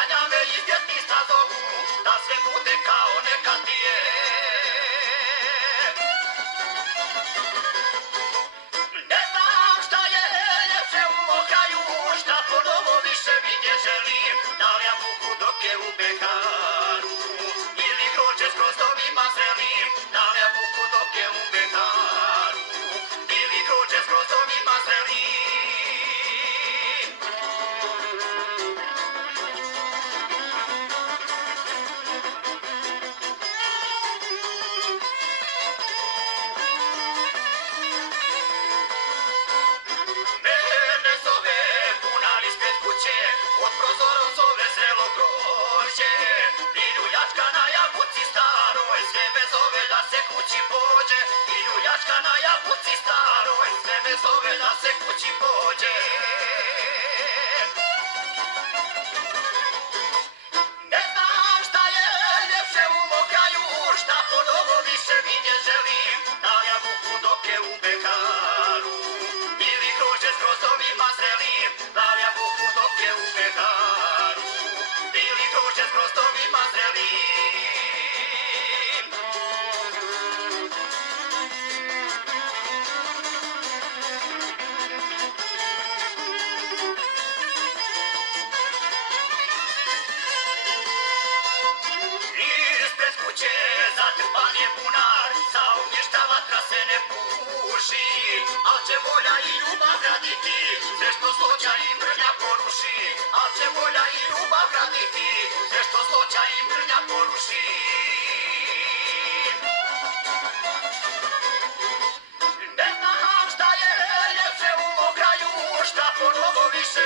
Sanjanja me iz djetinjstva zovu, da sve bude kao nekad prije. Ne znam šta je ljepše u mom kraju, šta ponovo više vidje želim, da li jabuku dok je u pekaru, ili grožđe s grozdovima zrelim, da li jabuku dok je u pekaru, ili grožđe s grozdovima zrelim. Mene zove bunar ispred kuće, od prozorom zove zrelo grožđe. I ljuljačka na jabuci staroj, sve me zove da se kući pođe. I ljuljačka na jabuci staroj, sve me zove da se kući pođe. Ne znam šta je ljepše u mom kraju, šta ponovo više vidje želim, da li jabuku dok je u pekaru, ili grožđe s grozdovima zrelim, da li jabuku dok je u pekaru, ili grožđe s grozdovima zrelim. Ispred kuće zatrpan je bunar, sa ognjišta vatra se ne puši, al će volja i ljubav graditi, sve što zloća i mržnja poruši. Al će volja i ljubav graditi, sve što zloća i mržnja poruši. Ne znam šta je ljepše u mom kraju, šta ponovo više